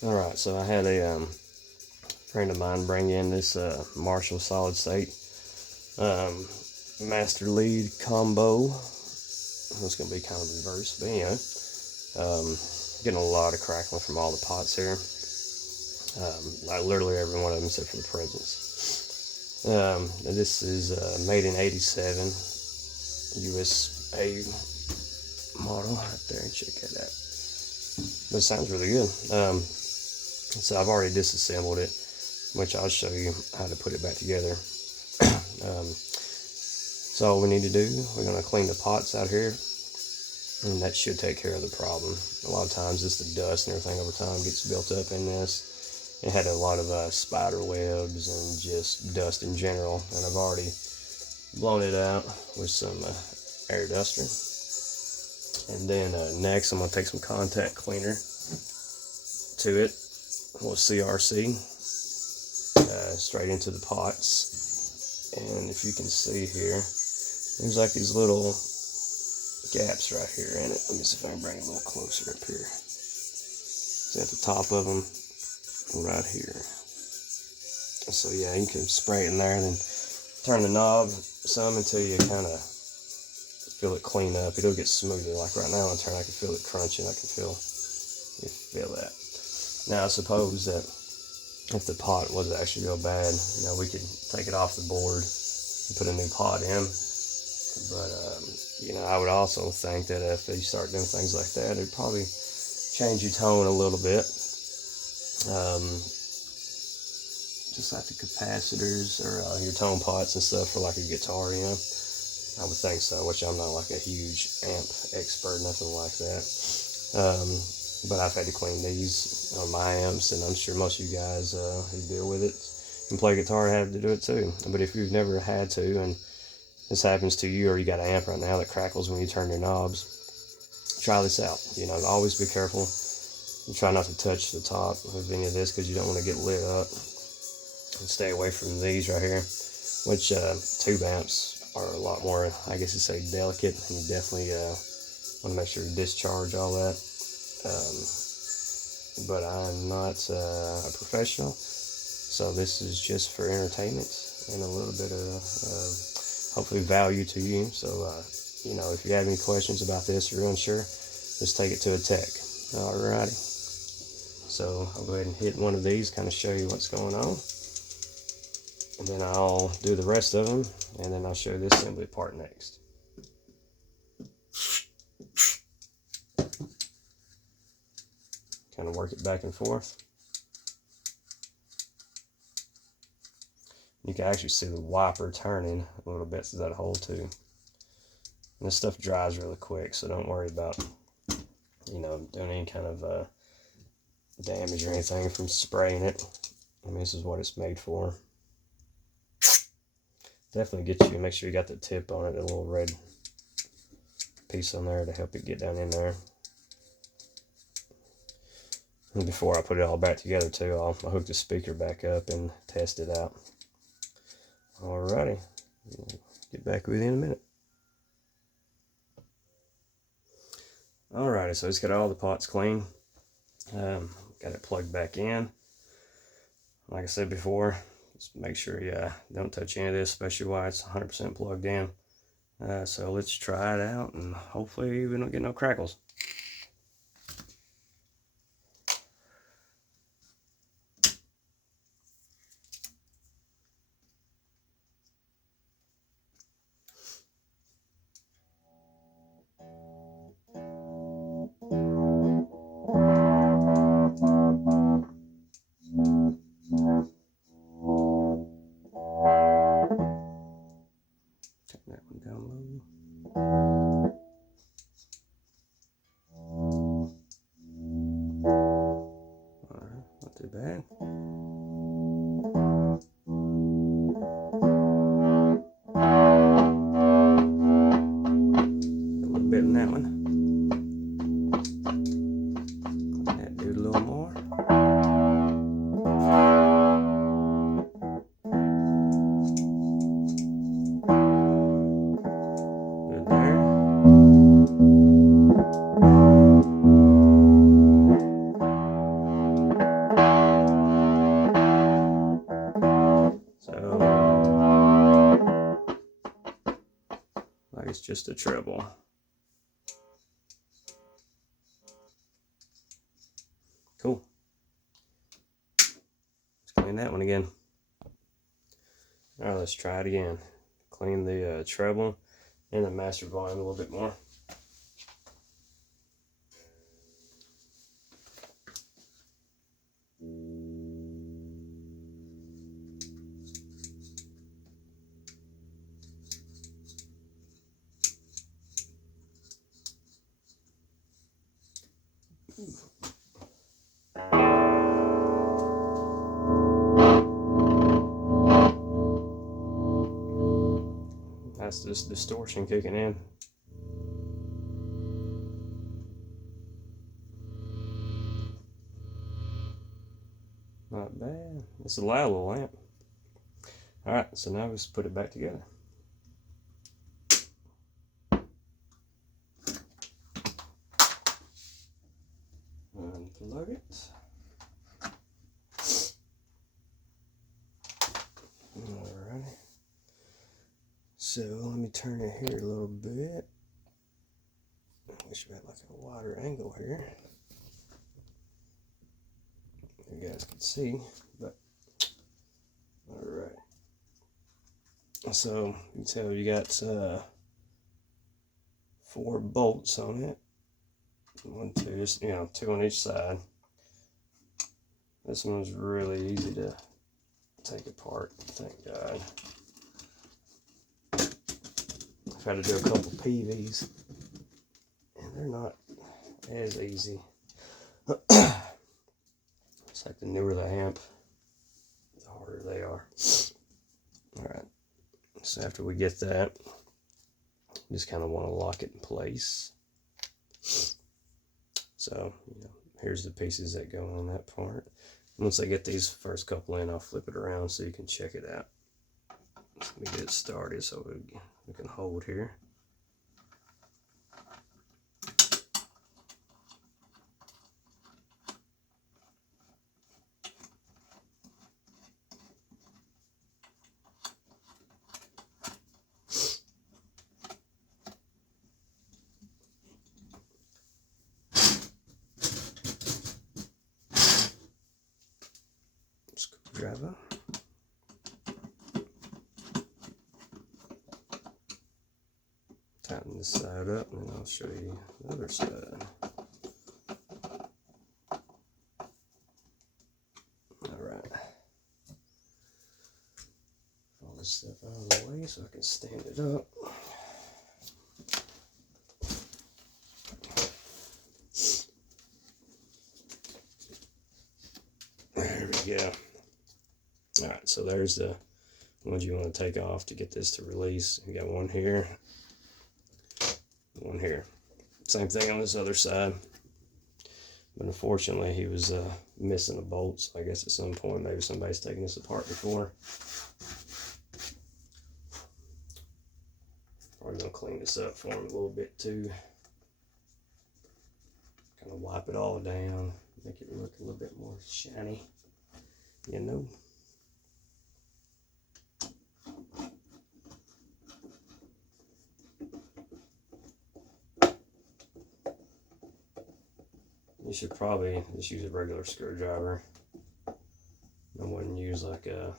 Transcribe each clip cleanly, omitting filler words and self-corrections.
Alright, so I had a friend of mine bring in this Marshall solid state master lead combo. It's going to be kind of reverse, but anyway, getting a lot of crackling from all the pots here. Like literally every one of them except for the presents. This is made in '87, USA model right there, and check that out. But it sounds really good. So I've already disassembled it, which I'll show you how to put it back together. So all we need to do, we're going to clean the pots out here, and that should take care of the problem. A lot of times it's the dust and everything over time gets built up in this. It had a lot of spider webs and just dust in general, and I've already blown it out with some air duster. And then next I'm going to take some contact cleaner to it, with CRC, straight into the pots. And if you can see here, there's like these little gaps right here in it. Let me see if I can bring it a little closer up here. See at the top of them, right here. So yeah, you can spray it in there and then turn the knob some until you kind of feel it clean up. It'll get smoother. Like right now, I can feel it crunching. I can feel that. Now I suppose that if the pot was actually real bad, we could take it off the board and put a new pot in. But I would also think that if you start doing things like that, it'd probably change your tone a little bit. Just like the capacitors or your tone pots and stuff for like a guitar, I would think so, which I'm not like a huge amp expert, nothing like that. But I've had to clean these on my amps, and I'm sure most of you guys who deal with it and play guitar have to do it too. But if you've never had to, and this happens to you, or you got an amp right now that crackles when you turn your knobs, try this out. Always be careful and try not to touch the top of any of this because you don't want to get lit up. And stay away from these right here, which tube amps are a lot more, I guess you say, delicate, and you definitely want to make sure you discharge all that. But I'm not a professional, so this is just for entertainment and a little bit of hopefully value to you. So if you have any questions about this or you're unsure, just take it to a tech. Alrighty, so I'll go ahead and hit one of these, kind of show you what's going on, and then I'll do the rest of them, and then I'll show you the assembly part next. Kind of work it back and forth. You can actually see the wiper turning a little bit through that hole too. And this stuff dries really quick, so don't worry about doing any kind of damage or anything from spraying it. This is what it's made for. Definitely make sure you got the tip on it, a little red piece on there to help it get down in there. And before I put it all back together too, I'll hook the speaker back up and test it out. Alrighty, get back with you in a minute. Alrighty, so it's got all the pots clean. Got it plugged back in. Like I said before, just make sure you don't touch any of this, especially while it's 100% plugged in. So let's try it out, and hopefully we don't get no crackles. Turn that one down low. Alright, not too bad. A little bit in that one. Clean that dude a little more. just a treble. Cool. Let's clean that one again. All right, let's try it again. Clean the treble and the master volume a little bit more. That's this distortion kicking in. Not bad. It's a loud little amp. Alright, so now let's put it back together. Unplug it. Alrighty. So let me turn it here a little bit. I wish we had like a wider angle here. You guys can see, but alright. So you can tell you got 4 bolts on it. 1, 2, just, you know, 2 on each side. This one's really easy to take apart, thank God. I've had to do a couple PVs, and they're not as easy. It's like the newer the amp, the harder they are. Alright, so after we get that, just kind of want to lock it in place. So, you know, here's the pieces that go on that part. Once I get these first couple in, I'll flip it around so you can check it out. So let me get it started so we can hold here. Screwdriver. Tighten this side up and then I'll show you the other side. Alright. All this stuff out of the way so I can stand it up. There we go. Alright, so there's the ones you want to take off to get this to release. You got one here, one here. Same thing on this other side. But unfortunately, he was missing a bolt, so I guess at some point maybe somebody's taken this apart before. Probably gonna clean this up for him a little bit too. Kind of wipe it all down, make it look a little bit more shiny, you know. You should probably just use a regular screwdriver. I wouldn't use like a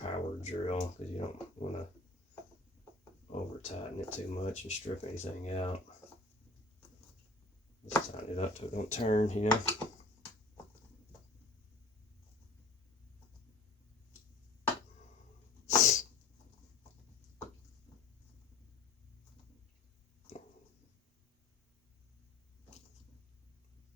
power drill because you don't want to over tighten it too much and strip anything out. Just tighten it up so it don't turn, you know.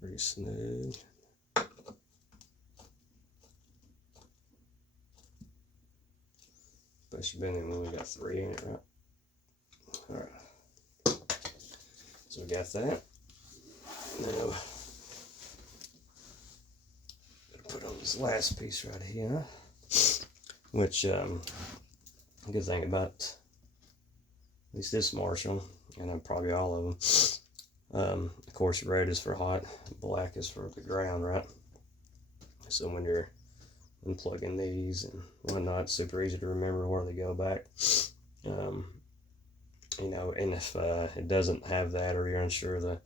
Pretty smooth. Especially been in when we got 3 in it, right? Alright. So we got that. Now, put on this last piece right here, which good thing about at least this Marshall, and probably all of them. Of course, red is for hot, black is for the ground, right? So when you're unplugging these and whatnot, it's super easy to remember where they go back. You know, and if it doesn't have that, or you're unsure of the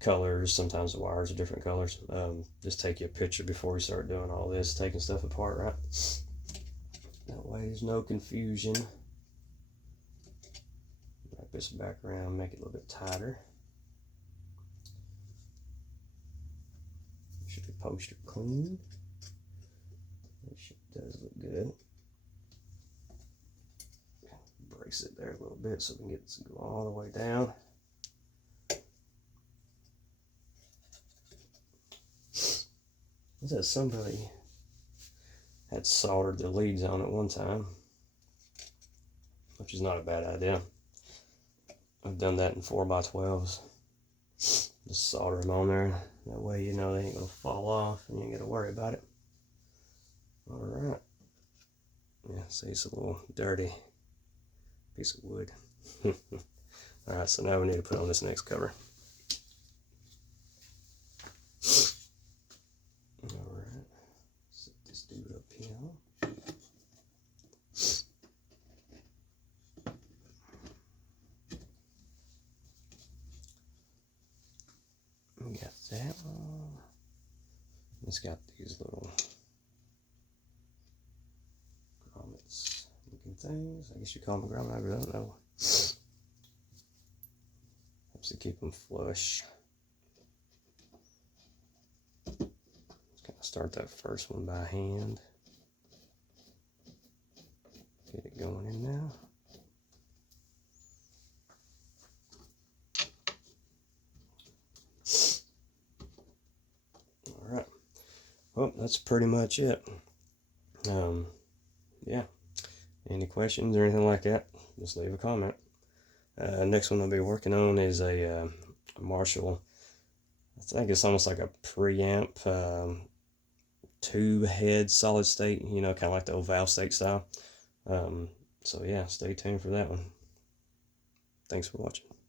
colors, sometimes the wires are different colors, just take you a picture before we start doing all this, taking stuff apart, right? That way there's no confusion. Wrap this back around, make it a little bit tighter. Should be poster clean. It does look good. Brace it there a little bit so we can get this to go all the way down. It says somebody had soldered the leads on at one time, which is not a bad idea. I've done that in 4x12s. Just solder them on there. That way you know they ain't gonna fall off and you ain't gotta worry about it. Alright. Yeah, see, it's a little dirty piece of wood. Alright, so now we need to put on this next cover. Alright, set this dude up here. We got that one. It's got these little grommets looking things. I guess you call them grommet, I don't know. Helps to keep them flush. Just kind of start that first one by hand. Get it going in now. Alright. Well, that's pretty much it. Yeah. Any questions or anything like that, just leave a comment. Next one I'll be working on is a Marshall. I think it's almost like a preamp tube head solid state, you know, kind of like the old valve state style. So yeah, stay tuned for that one. Thanks for watching.